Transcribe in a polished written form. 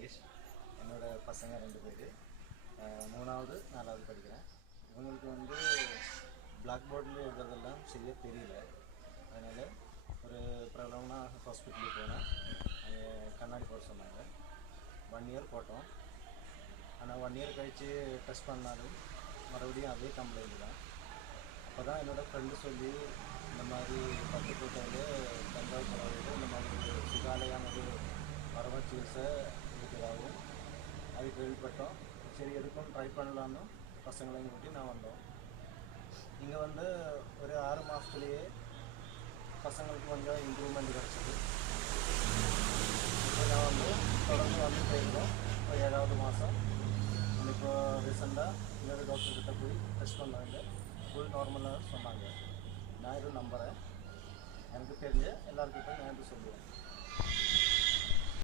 ராஜேஷ். என்னோட பசங்க 2 பேர் 3வது 4வது படிக்கிறேன். இவங்களுக்கு வந்து பிளாக் போர்டில் எழுதுறதெல்லாம் சரியாக தெரியல. அதனால் ஒரு பிரபலமான ஹாஸ்பிட்டலுக்கு போனேன். அங்கே கண்ணாடி போட சொன்னாங்க. 1 இயர் போட்டோம். ஆனால் 1 இயர் கழித்து டெஸ்ட் பண்ணாலும் மறுபடியும் அதே கம்ப்ளைண்ட் தான். அப்போ தான் என்னோடய ஃப்ரெண்டு சொல்லி இந்த மாதிரி பட்டுக்கோட்டையில் தஞ்சாவூர் இந்த மாதிரி சுகாலயானது மரப சிகிச்சை இருக்கிறதாகவும் அது கேள்விப்பட்டோம். சரி எதுக்கும் ட்ரை பண்ணலான்னு பசங்களையும் கூட்டி நான் வந்தோம். இங்கே வந்து ஒரு 6 மாதத்துலேயே பசங்களுக்கு கொஞ்சம் இம்ப்ரூவ்மெண்ட் கிடச்சிது. இப்போ நான் வந்து தொடர்ந்து வந்து போயிருந்தோம். இப்போ 7வது மாதம். இப்போ ரீசெண்டாக இன்னொரு டாக்டர்கிட்ட போய் டெஸ்ட் பண்ணாங்க. ஃபுல் நார்மலாக சொன்னாங்க. நான் எதுவும் நம்புகிறேன். எனக்கு தெரிஞ்ச எல்லாருக்கிட்டும் நான் எதுவும் சொல்லுவேன்.